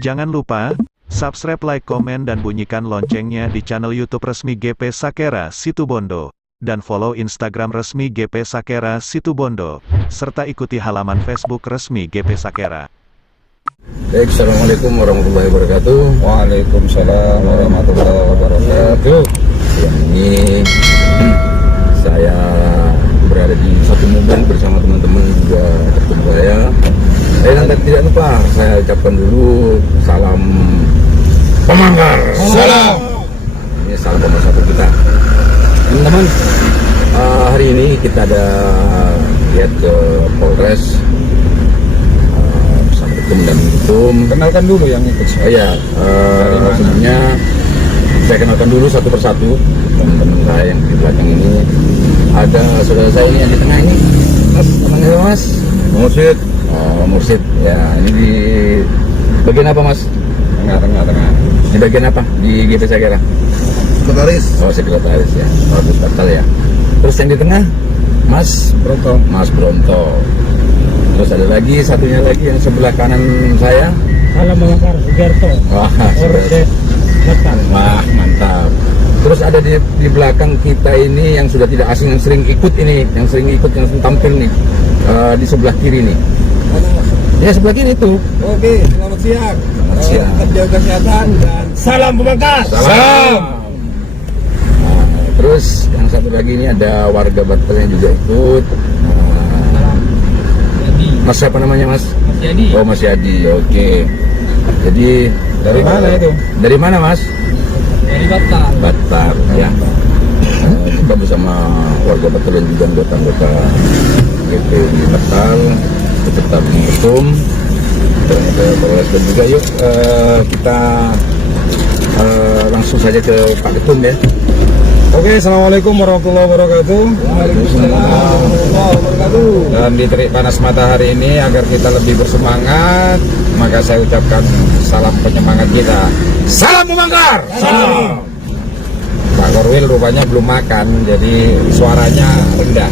Jangan lupa, subscribe, like, komen dan bunyikan loncengnya di channel YouTube resmi GP Sakera Situbondo. Dan follow Instagram resmi GP Sakera Situbondo, serta ikuti halaman Facebook resmi GP Sakera. Baik, assalamualaikum warahmatullahi wabarakatuh. Waalaikumsalam warahmatullahi wabarakatuh. Ini saya berada di satu momen bersama teman-teman juga rekan saya. Dan tidak lupa saya ucapkan dulu salam Pemanggar. Salam. Ini salam pemersatu kita. Teman-teman, hari ini kita ada lihat ke Polres bersama Ketum dan Ketum. Kenalkan dulu yang ikut saya. Oh ya, sebenarnya saya kenalkan dulu satu persatu teman-teman saya yang di belakang ini. Ada saudara saya ini yang di tengah ini, Mas, namanya Mas Mursid. Oh, Mursid. Ya, ini di bagian apa, Mas? Tengah. Di bagian apa? Di GP Sakera? Sekretaris. Oh, sekretaris ya. Oh, batal ya. Terus yang di tengah, Mas Bronto. Mas Bronto. Terus ada lagi, satunya lagi yang sebelah kanan saya. Salam Pemanggar Sugiarto. Wah, Ordes Batal. wah, mantap. Terus ada di belakang kita ini yang sudah tidak asing, yang sering ikut, yang sering tampil nih, di sebelah kiri nih. Ya, sebelah kiri tuh. Oke, selamat siang. Selamat siang. Tetap jaga kesehatan dan salam Pemanggar. Salam. Nah, terus yang satu lagi ini ada warga Batal yang juga ikut. Mas siapa namanya, Mas? Mas Yadi. Oh, Mas Yadi. Oke. Jadi Dari mana itu? Dari mana, Mas? Dari Batal. Batal ya. Kita bersama warga Batal dan juga anggota-anggota GP di Batal, beserta Ketum dan Polres. Dan juga yuk kita langsung saja ke Pak Ketum ya. Oke, assalamualaikum warahmatullahi wabarakatuh. Waalaikumsalam warahmatullahi wabarakatuh. Dan di terik panas matahari ini agar kita lebih bersemangat, maka saya ucapkan salam penyemangat kita. Salam Pemanggar. Salam. Pak Korwil rupanya belum makan, jadi suaranya rendah.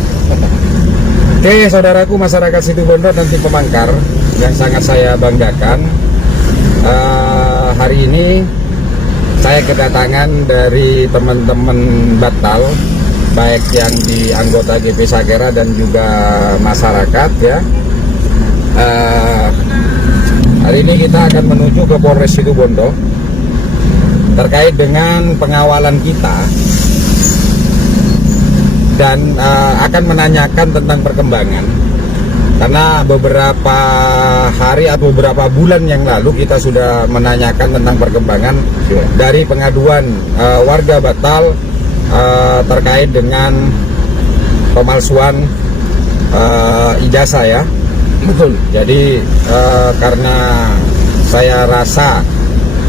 Oke, saudaraku masyarakat Situbondo dan tim Pemanggar yang sangat saya banggakan, hari ini saya kedatangan dari teman-teman Batal, baik yang di anggota GP Sakera dan juga masyarakat ya. Hari ini kita akan menuju ke Polres Situbondo terkait dengan pengawalan kita dan akan menanyakan tentang perkembangan, karena beberapa hari atau beberapa bulan yang lalu kita sudah menanyakan tentang perkembangan dari pengaduan warga Batal terkait dengan pemalsuan ijazah ya. Betul. Jadi karena saya rasa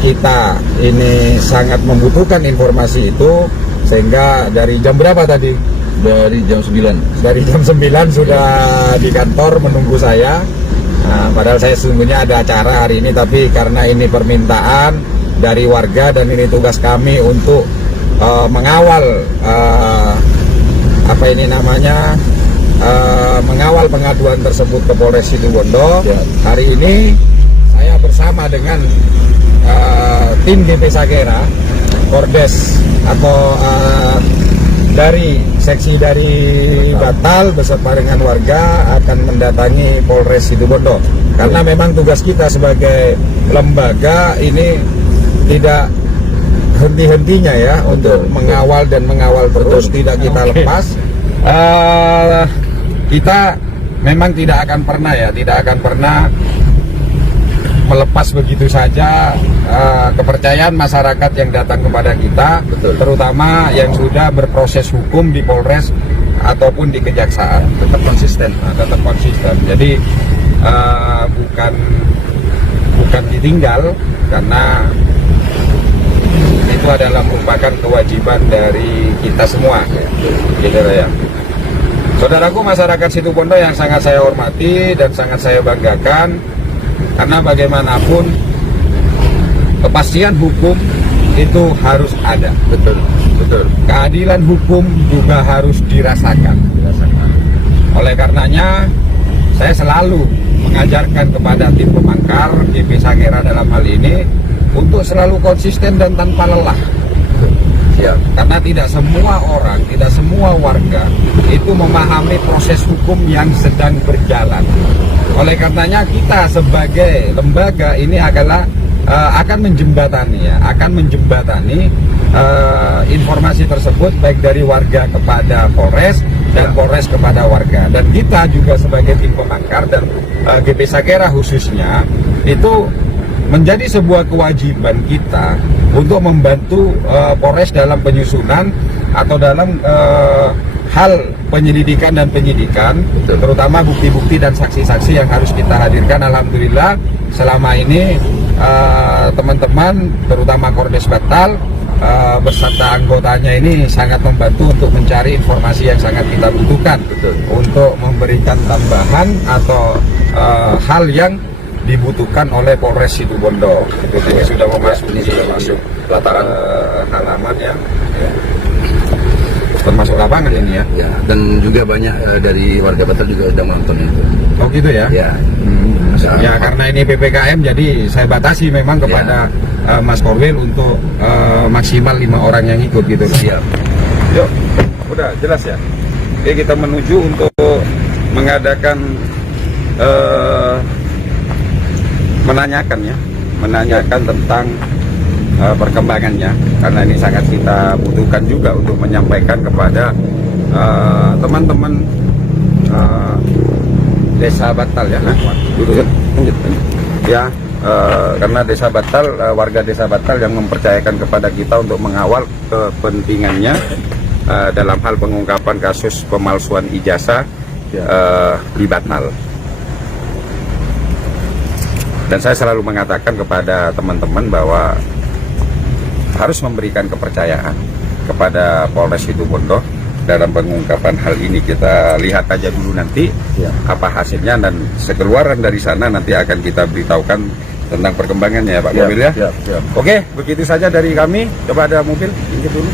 kita ini sangat membutuhkan informasi itu, sehingga dari jam berapa tadi? Dari jam 9. Dari jam 9 sudah di kantor menunggu saya. Nah, padahal saya sesungguhnya ada acara hari ini, tapi karena ini permintaan dari warga dan ini tugas kami untuk mengawal mengawal pengaduan tersebut ke Polres Situbondo. Ya. Hari ini saya bersama dengan tim GP Sakera, Ordes atau dari seksi dari Batal beserta dengan warga akan mendatangi Polres Situbondo, karena memang tugas kita sebagai lembaga ini tidak henti-hentinya ya untuk mengawal dan mengawal terus, tidak kita lepas. Kita memang tidak akan pernah melepas begitu saja kepercayaan masyarakat yang datang kepada kita. Betul. Terutama yang sudah berproses hukum di Polres ataupun di Kejaksaan. Tetap konsisten. Jadi bukan ditinggal, karena itu adalah merupakan kewajiban dari kita semua, gitu ya. Saudaraku masyarakat Situbondo yang sangat saya hormati dan sangat saya banggakan, karena bagaimanapun kepastian hukum itu harus ada. Betul. Keadilan hukum juga harus dirasakan. Oleh karenanya saya selalu mengajarkan kepada tim Pemanggar GP Sakera dalam hal ini untuk selalu konsisten dan tanpa lelah. Siap. Karena tidak semua orang, tidak semua warga itu memahami proses hukum yang sedang berjalan. Oleh karenanya kita sebagai lembaga ini akan menjembatani informasi tersebut baik dari warga kepada Polres dan Polres kepada warga. Dan kita juga sebagai tim pemangkar dan GP Sakera khususnya itu menjadi sebuah kewajiban kita untuk membantu Polres dalam penyusunan atau dalam hal penyelidikan dan penyidikan, terutama bukti-bukti dan saksi-saksi yang harus kita hadirkan. Alhamdulillah selama ini teman-teman terutama Kordes Batal beserta anggotanya ini sangat membantu untuk mencari informasi yang sangat kita butuhkan. Untuk memberikan tambahan atau hal yang dibutuhkan oleh Polres Situbondo. Ini sudah masuk pelataran halaman ya. Termasuk lapangan ini ya. Ya, dan juga banyak dari warga Batal juga sudah menonton itu. Oh gitu ya? Ya. Ya karena ini PPKM jadi saya batasi memang kepada Mas Korwil untuk maksimal 5 orang yang ikut gitu. Siap. Yuk, udah jelas ya. Oke, kita menuju untuk mengadakan menanyakan tentang perkembangannya, karena ini sangat kita butuhkan juga untuk menyampaikan kepada teman-teman Desa Batal ya. Ya, karena Desa Batal, warga Desa Batal yang mempercayakan kepada kita untuk mengawal kepentingannya dalam hal pengungkapan kasus pemalsuan ijazah di Batal. Dan saya selalu mengatakan kepada teman-teman bahwa harus memberikan kepercayaan kepada Polres Situbondo dalam pengungkapan hal ini. Kita lihat aja dulu nanti apa hasilnya, dan sekeluaran dari sana nanti akan kita beritahukan tentang perkembangannya ya Pak Mobil ya. Oke, begitu saja dari kami. Coba ada mobil, ingin dulu.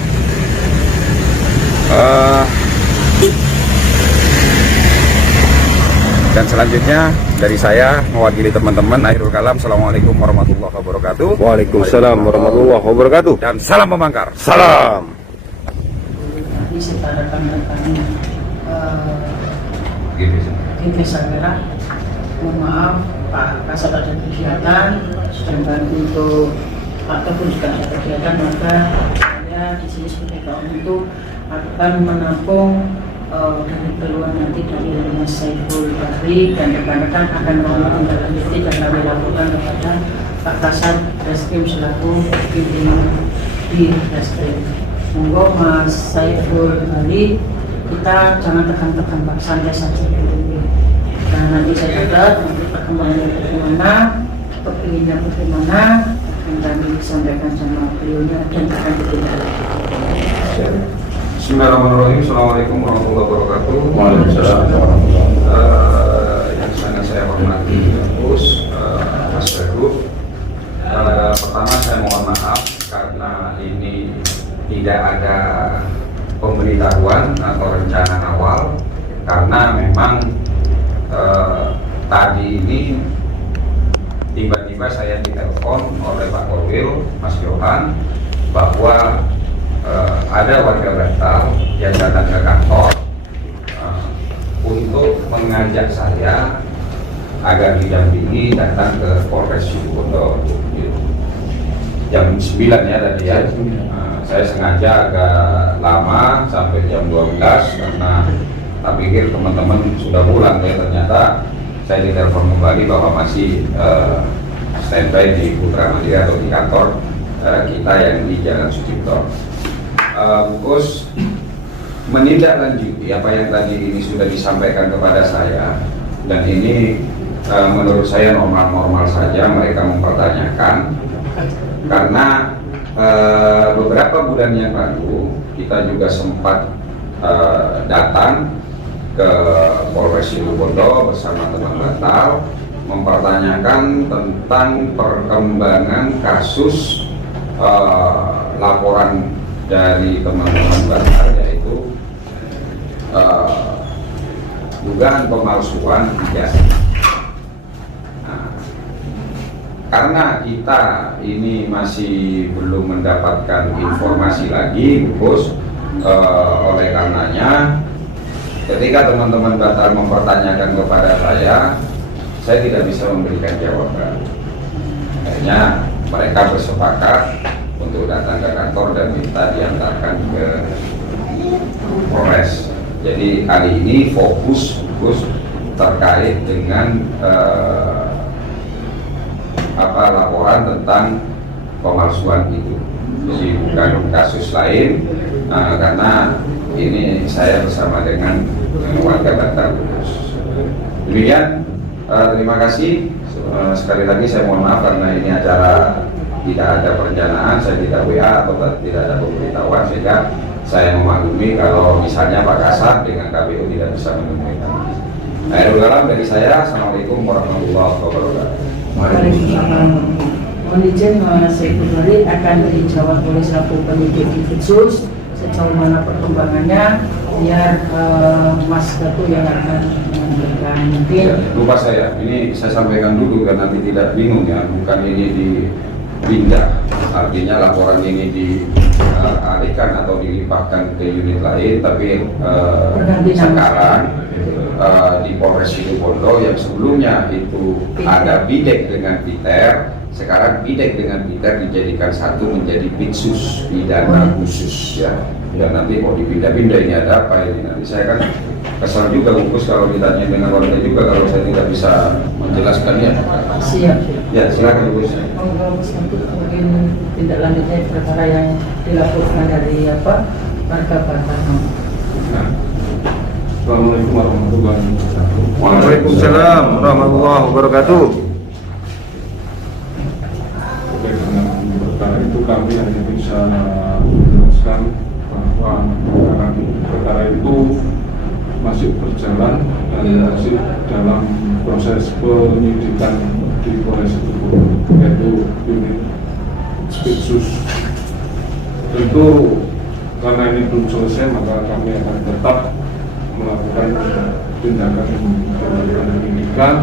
Dan selanjutnya dari saya mewakili teman-teman akhirul kalam. Assalamualaikum warahmatullahi wabarakatuh. Waalaikumsalam warahmatullahi wabarakatuh. Dan salam pemangkar. Salam. Tadi saya rekan-rekan GP Sakera, mohon maaf Pak Kasat ada kegiatan, sedangkan untuk ataupun jika ada kegiatan maka saya di sini sebagai kawan itu akan menampung dari keluar nanti dari Mas Saiful Bahri dan rekan-rekan akan menindaklanjuti dan kami laporkan kepada Pak Kasat Reskrim selaku pimpinan di Reskrim. Monggo Mas Saiful Bahri, kita jangan tekan-tekan Pak, santai saja dulu. Karena nanti saya dapat nanti perkembangannya bagaimana, kepinginnya bagaimana, akan kami sampaikan sama beliaunya dan akan ditindaklanjuti. Bismillahirrahmanirrahim. Assalamualaikum warahmatullahi wabarakatuh. Waalaikumsalam. Yang sangat saya hormati Gus, Mas Teguh. Pertama saya mohon maaf karena ini tidak ada pemberitahuan atau rencana awal, karena memang tadi ini tiba-tiba saya ditelepon oleh Pak Korwil, Mas Johan, bahwa ada warga Batal yang datang ke kantor untuk mengajak saya agar didampingi datang ke Polres Situbondo. Jam 9 ya tadi ya. Saya sengaja agak lama sampai jam 12 karena tak pikir teman-teman sudah pulang ya, ternyata saya ditelepon kembali bahwa masih standby di Putra Mandiri atau di kantor kita yang di Jalan Sucipto. Gus menindaklanjuti apa yang tadi ini sudah disampaikan kepada saya, dan ini menurut saya normal-normal saja mereka mempertanyakan, karena beberapa bulan yang lalu kita juga sempat datang ke Polres Situbondo bersama teman Batal mempertanyakan tentang perkembangan kasus laporan dari teman-teman Batal, yaitu dugaan pemalsuan ijazah. Nah, karena kita ini masih belum mendapatkan informasi lagi, Gus, oleh karenanya ketika teman-teman Batal mempertanyakan kepada saya tidak bisa memberikan jawaban. Akhirnya mereka bersepakat untuk datang ke kantor dan minta diantarkan ke Polres. Jadi kali ini fokus terkait dengan laporan tentang pemalsuan itu. Jadi bukan kasus lain, karena ini saya bersama dengan warga Batal. Demikian, terima kasih. Sekali lagi saya mohon maaf karena ini acara tidak ada perencanaan, saya tidak WA atau tidak ada pemberitahuan, sehingga saya memaklumi kalau misalnya Pak Kasat dengan KPU tidak bisa menemui kami. Akhirul kalam dari saya, Assalamualaikum warahmatullahi wabarakatuh. Waalaikumsalam. Mohon izin Mas Saiful Bahri akan dijawab oleh selaku penyidik khusus sejauh mana perkembangannya, biar Mas Gatu yang akan memberikan mungkin. Ya, lupa saya, ini saya sampaikan dulu karena nanti tidak bingung ya, bukan ini dipindah, artinya laporan ini dialihkan atau dilimpahkan ke unit lain, tapi sekarang di Polres Situbondo yang sebelumnya itu ada Bidek dengan Biter, sekarang Bidek dengan Biter dijadikan satu menjadi Pitsus pidana khusus ya. Dan nanti mau dipindah-pindah ini ada apa ini, nanti saya kan kesal juga Bungkus kalau ditanya dengan warga juga kalau saya tidak bisa menjelaskannya. Siap. Ya silakan Bungkus. Mungkin tindak lanjutnya perkara yang dilaporkan dari warga Batam. Assalamualaikum warahmatullahi wabarakatuh. Waalaikumsalam warahmatullahi wabarakatuh. Terkait dengan perkara itu kami hanya bisa menjelaskan bahwa perkara itu masih berjalan dan masih dalam proses penyidikan di Polres Situbondo, yaitu unit Pitsus. Tentu karena ini belum selesai, maka kami akan tetap melakukan tindakan penyidikan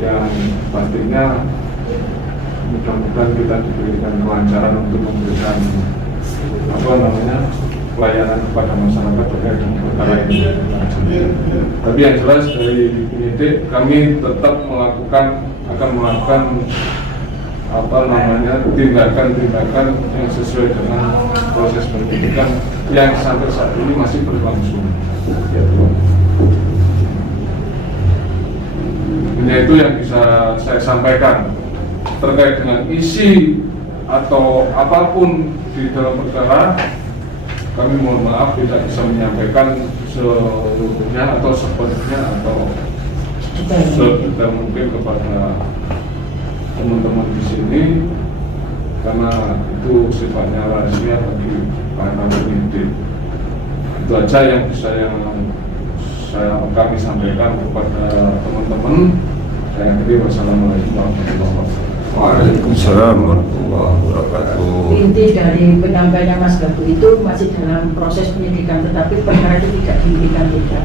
yang pastinya mudah-mudahan kita diberikan kelancaran untuk memberikan pelayanan kepada masyarakat terkait dengan perkara ini. Tapi yang jelas dari penyidik kami tetap akan melakukan tindakan-tindakan yang sesuai dengan proses penyidikan yang sampai saat ini masih berlangsung. Itu yang bisa saya sampaikan terkait dengan isi atau apapun di dalam perkara. Kami mohon maaf tidak bisa menyampaikan seluruhnya atau sepenuhnya atau sedetail mungkin kepada teman-teman di sini karena itu sifatnya rahasia bagi para penyidik. Itu aja yang bisa kami sampaikan kepada teman-teman. Saya akhiri, wassalamualaikum warahmatullahi wabarakatuh. Waalaikumsalam warahmatullahi wabarakatuh. Inti dari penyampaian Mas Gatu itu masih dalam proses penyidikan, tetapi perkara itu tidak dihentikan tidak.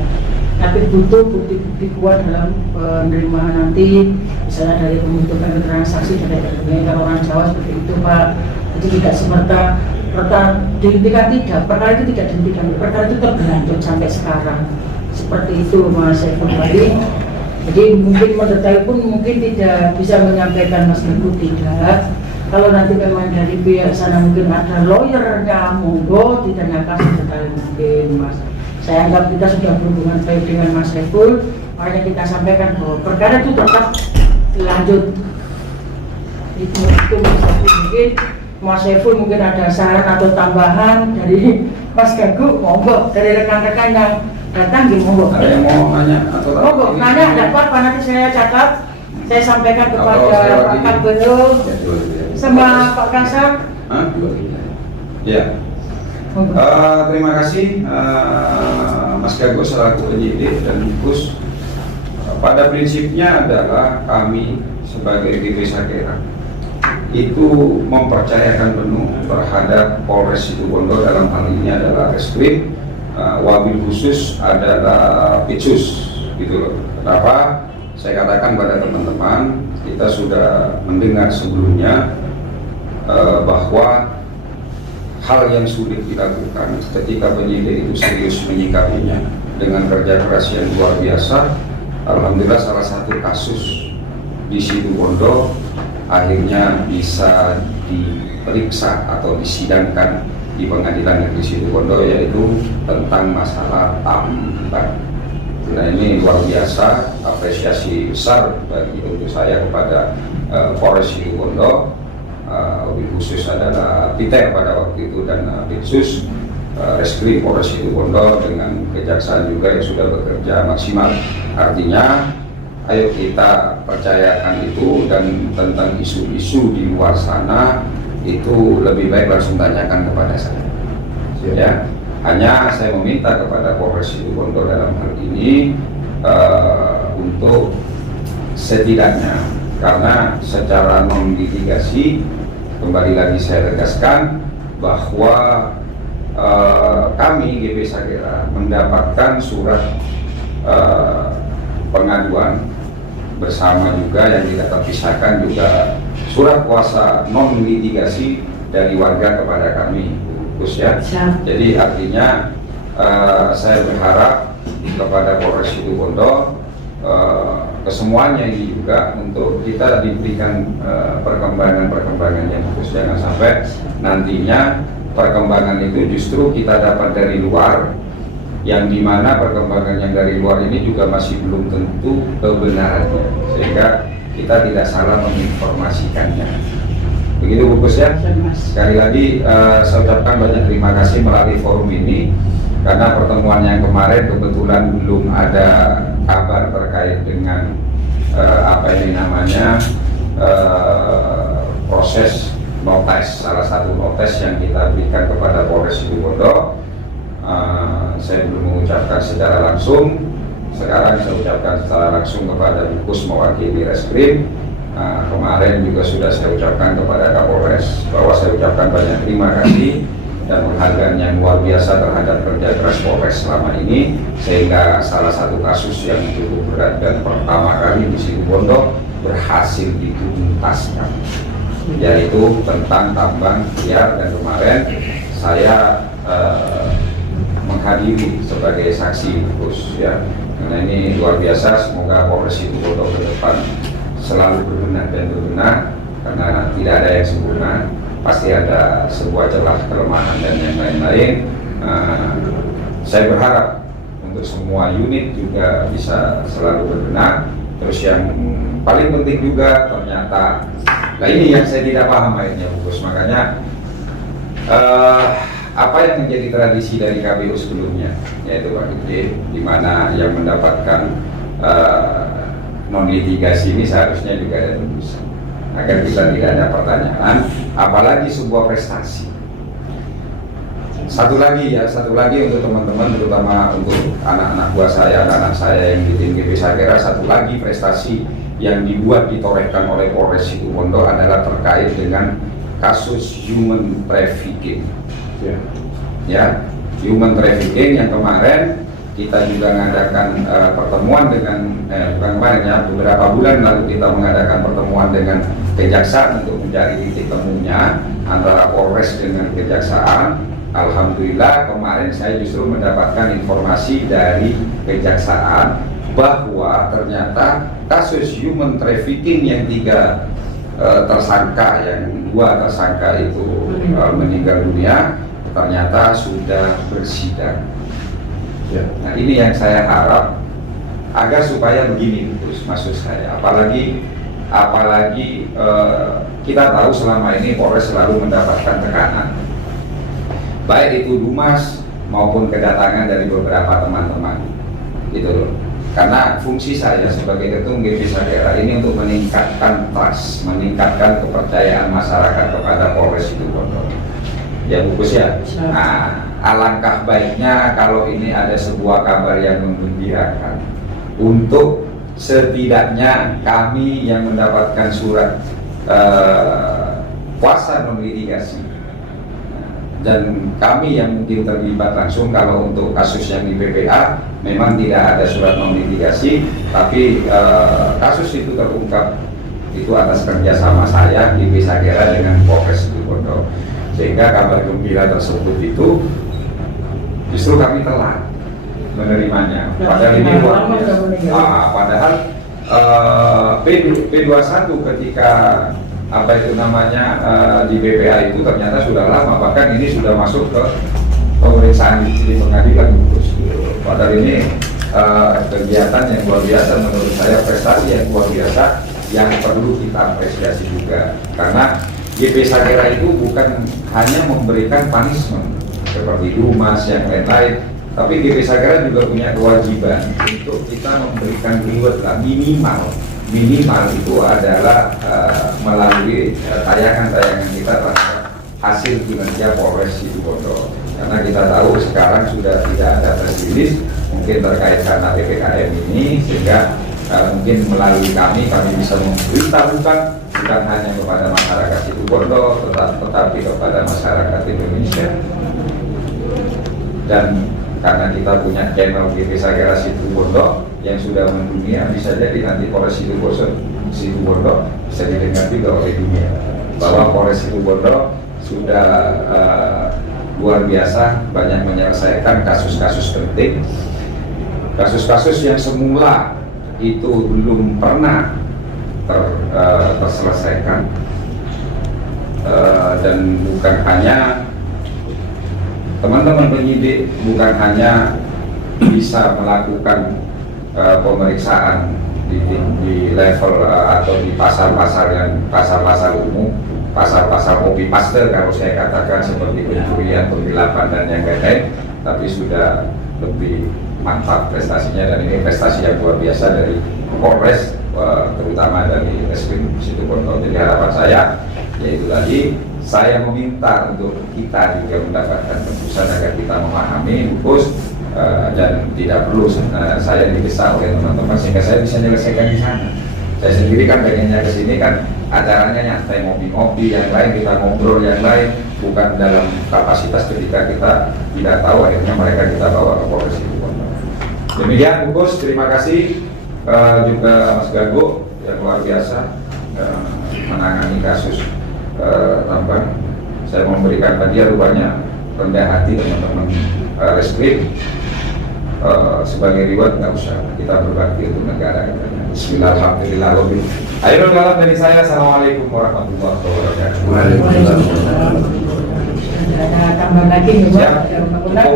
Tapi butuh bukti-bukti kuat dalam penerimaan nanti, misalnya dari pembentukan keterangan saksi dan lain-lain. Kalau orang Jawa seperti itu Pak, jadi tidak semerta dihentikan tidak, perkara itu tidak dihentikan, perkara itu terberlanjut sampai sekarang. Seperti itu Mas Saiful Bahri. Jadi mungkin mendetail pun mungkin tidak bisa menyampaikan Mas Gatu tidak. Kalau nanti memang dari pihak sana mungkin ada lawyernya, monggo ditanyakan sedetail mungkin Mas. Saya anggap kita sudah berhubungan baik dengan Mas Saiful, makanya kita sampaikan bahwa perkara itu tetap lanjut. Itu mungkin Mas Saiful mungkin ada saran atau tambahan dari Mas Gatu, monggo dari rekan-rekan yang datang gitu, monggo. Ada yang mau nanya atau monggo, nanya dapat, nanti saya catat, saya sampaikan kepada Pak Kabelo sama Pak Kasat. Ya. Terima kasih Mas Gago selaku penyidik dan Gus. Pada prinsipnya adalah kami sebagai GP Sakera itu mempercayakan penuh terhadap Polres Situbondo, dalam hal ini adalah Reskrim, wabil khusus adalah Pitsus gitu loh. Kenapa? saya katakan pada teman-teman, kita sudah mendengar sebelumnya bahwa hal yang sulit dilakukan ketika penyidik itu serius menyikapinya dengan kerja keras yang luar biasa. Alhamdulillah salah satu kasus di Situbondo akhirnya bisa diperiksa atau disidangkan di Pengadilan Negeri Situbondo, yaitu tentang masalah tambang. Nah, ini luar biasa, apresiasi besar bagi untuk saya kepada Polres Situbondo, lebih khusus adalah Peter pada waktu itu dan Bitsus Reskrim Polres Situbondo dengan kejaksaan juga yang sudah bekerja maksimal. Artinya, ayo kita percayakan itu, dan tentang isu-isu di luar sana itu lebih baik langsung tanyakan kepada saya. Ya. Hanya saya meminta kepada Polres Situbondo dalam hal ini untuk setidaknya, karena secara non-litigasi, kembali lagi saya tegaskan bahwa kami GP Sakera mendapatkan surat pengaduan bersama juga yang tidak terpisahkan juga surat kuasa non-litigasi dari warga kepada kami. Ya. Jadi artinya saya berharap kepada Polres Situbondo kesemuanya ini juga untuk kita diberikan perkembangan yang bagus. Jangan sampai nantinya perkembangan itu justru kita dapat dari luar, yang dimana perkembangan yang dari luar ini juga masih belum tentu kebenarannya, sehingga kita tidak salah menginformasikannya. Begitu Bungkus ya. Sekali lagi saya ucapkan banyak terima kasih melalui forum ini, karena pertemuan yang kemarin kebetulan belum ada kabar terkait dengan apa ini namanya proses notes, salah satu notes yang kita berikan kepada Polres Situbondo. Saya belum mengucapkan secara langsung. Sekarang saya ucapkan secara langsung kepada Bungkus mewakili Reskrim. Kemarin juga sudah saya ucapkan kepada Kapolres bahwa saya ucapkan banyak terima kasih dan penghargaan yang luar biasa terhadap kerja keras Polres selama ini, sehingga salah satu kasus yang cukup berat dan pertama kali di Situbondo berhasil dituntaskan, yaitu tentang tambang liar, dan kemarin saya menghadiri sebagai saksi khusus ya. Karena ini luar biasa, semoga Polres Situbondo ke depan selalu berbenah dan berbenah, karena tidak ada yang sempurna, pasti ada sebuah celah, kelemahan dan yang lain-lain. Saya berharap untuk semua unit juga bisa selalu berbenah. Terus yang paling penting juga ternyata, nah ini yang saya tidak paham akhirnya Bungkus, makanya apa yang menjadi tradisi dari KPU sebelumnya, yaitu Pak Dirjen, di mana yang mendapatkan non-litigasi ini seharusnya juga ada tembusan, agar kita tidak ada pertanyaan, apalagi sebuah prestasi. Satu lagi untuk teman-teman, terutama untuk anak-anak buah saya, anak-anak saya yang di tim GP Sakera, satu lagi prestasi yang dibuat ditorehkan oleh Polres Situbondo adalah terkait dengan kasus human trafficking. Ya, human trafficking yang kemarin kita juga mengadakan pertemuan dengan bukan kemarin ya, beberapa bulan lalu kita mengadakan pertemuan dengan kejaksaan untuk mencari titik temunya antara Polres dengan kejaksaan. Alhamdulillah kemarin saya justru mendapatkan informasi dari kejaksaan bahwa ternyata kasus human trafficking yang dua tersangka itu meninggal dunia ternyata sudah bersidang. Nah ini yang saya harap agar supaya begini terus, maksud saya, apalagi kita tahu selama ini Polres selalu mendapatkan tekanan, baik itu Dumas maupun kedatangan dari beberapa teman-teman, gitu loh. Karena fungsi saya sebagai Ketum GP Sakera ini untuk meningkatkan trust, meningkatkan kepercayaan masyarakat kepada Polres Situbondo. Ya Bungkus ya. Nah, alangkah baiknya kalau ini ada sebuah kabar yang menggembirakan untuk setidaknya kami yang mendapatkan surat kuasa non litigasi dan kami yang mungkin terlibat langsung. Kalau untuk kasus yang di PPA memang tidak ada surat non litigasi, tapi kasus itu terungkap itu atas kerjasama saya di Sakera dengan Polres Situbondo, sehingga kabar gembira tersebut itu justru kami telat menerimanya. Padahal ini luar biasa. Padahal P21 ketika apa itu namanya di BPA itu ternyata sudah lama, bahkan ini sudah masuk ke pemeriksaan di pengadilan. Padahal ini kegiatan yang luar biasa, menurut saya prestasi yang luar biasa yang perlu kita apresiasi juga, karena GP Sakera itu bukan hanya memberikan punishment seperti humas yang lain-lain, tapi GP Sakera juga punya kewajiban untuk kita memberikan reward lah, minimal itu adalah melalui tayangan-tayangan kita terhadap hasil kinerja Polres Situbondo, karena kita tahu sekarang sudah tidak ada press release mungkin terkait karena PPKM ini, sehingga mungkin melalui kami bisa memberitahukan bukan hanya kepada masyarakat Situbondo tetapi kepada masyarakat Indonesia. Dan karena kita punya channel GP Sakera Situbondo yang sudah mendunia, bisa jadi nanti Polres Situbondo bisa didengar juga oleh dunia bahwa Polres Situbondo sudah luar biasa banyak menyelesaikan kasus-kasus penting, kasus-kasus yang semula itu belum pernah terselesaikan, dan bukan hanya teman-teman penyidik bukan hanya bisa melakukan pemeriksaan di level atau di pasar-pasar yang pasar-pasar umum, pasar-pasar copy paste kalau saya katakan, seperti pencurian, penghilapan dan yang lain-lain, tapi sudah lebih mantap prestasinya, dan ini prestasi yang luar biasa dari Polres, terutama dari Reskrim Situbondo. Jadi harapan saya yaitu tadi, saya meminta untuk kita juga mendapatkan tebusan agar kita memahami hukum, dan tidak perlu saya didesak oleh teman-teman sehingga saya bisa menyelesaikan di sana. Saya sendiri kan pengennya ke sini kan acaranya nyantai, ngopi-ngopi, yang lain kita ngobrol, yang lain bukan dalam kapasitas ketika kita tidak tahu, akhirnya mereka kita bawa ke Polres Situbondo. Demikian Bungkus, terima kasih juga Mas Gago yang luar biasa menangani kasus tambang. Saya memberikan hadiah, rupanya rendah hati teman-teman Reskrim. Sebagai reward nggak usah, kita berbakti untuk negara kita. Bismillahirrahmanirrahim. Akhirul kalam dari saya. Assalamualaikum warahmatullahi wabarakatuh. Ada tambahan lagi nih Pak, Siap. ada undang-undang.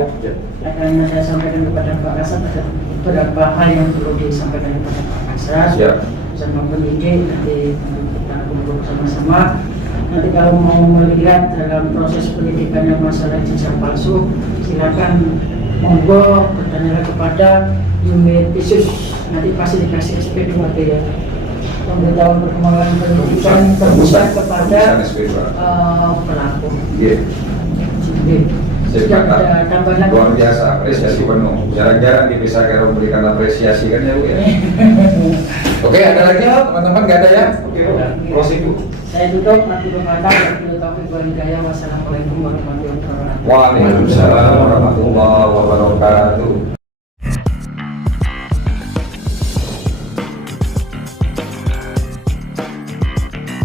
Akan saya sampaikan kepada Pak Kasat ada beberapa hal yang perlu disampaikan kepada Pak Kasat. Siap. Bersama penyidik, nanti kita kumpul bersama-sama. Nanti kalau mau melihat dalam proses penyidikan yang masalah ijazah palsu, silakan monggo bertanya kepada unit khusus, nanti pasti dikasih SP2 ya. Pemberitahuan perkembangan penyidikan terpusat kepada pelaku. Iya. Sudah ada tambahan lagi? Luar biasa, apresiasi penuh. Jarang-jarang di Sakera memberikan apresiasi kan ya Bu ya. Oke, ada lagi teman-teman? Gak ada ya? Oke Bu, closing Bu. Saya tutup, nanti berkata, wassalamualaikum warahmatullahi wabarakatuh. Waalaikumsalam warahmatullahi wabarakatuh.